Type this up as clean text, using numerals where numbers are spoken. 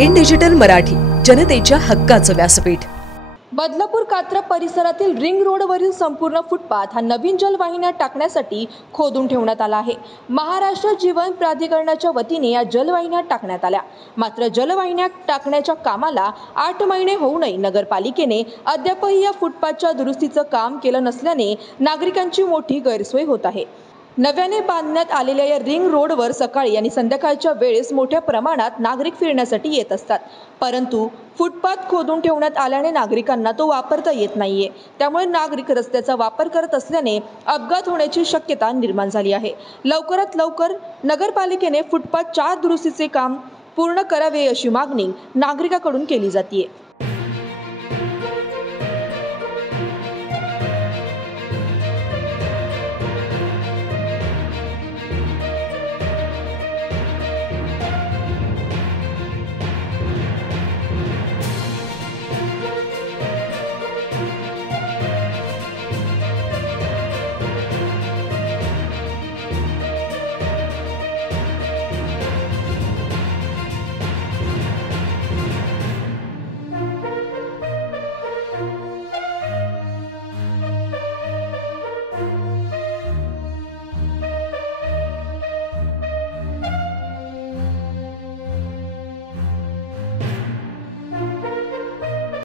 In digital Marathi, जनतेच्या हक्काचं व्यासपीठ। बदलापूर कात्रप परिसरातील रिंग रोडवरील संपूर्ण फुटपाथ हा नवीन जलवाहिन्या टाकण्यासाठी खोदून ठेवण्यात आला आहे। महाराष्ट्र जीवन प्राधिकरणाच्या वतीने या जलवाहिन्या टाकण्यात आल्या। मात्र जलवाहिन्या टाकण्याच्या कामाला 8 महिने होऊनही नगरपालिकेने अद्यापही या फुटपाथच्या दुरुस्तीचं काम केलं नसल्याने नागरिकांची मोठी गैरसोय होत आहे। नव्याने बांधण्यात आलेल्या या रिंग रोडवर सकाळी आणि संध्याकाळच्या वेळेस मोठ्या प्रमाणात नागरिक फिरण्यासाठी येत असतात, परंतु फुटपाथ खोदून ठेवण्यात आल्याने नागरिकांना तो वापरता येत नाहीये। त्यामुळे नागरिक रस्त्याचा वापर करत असल्याने अपघात होण्याची शक्यता निर्माण झाली आहे। लवकरात लवकर नगरपालिकेने फुटपाथच्या दुरुस्तीचे काम पूर्ण करावे अशी मागणी नागरिकांकडून केली जाते।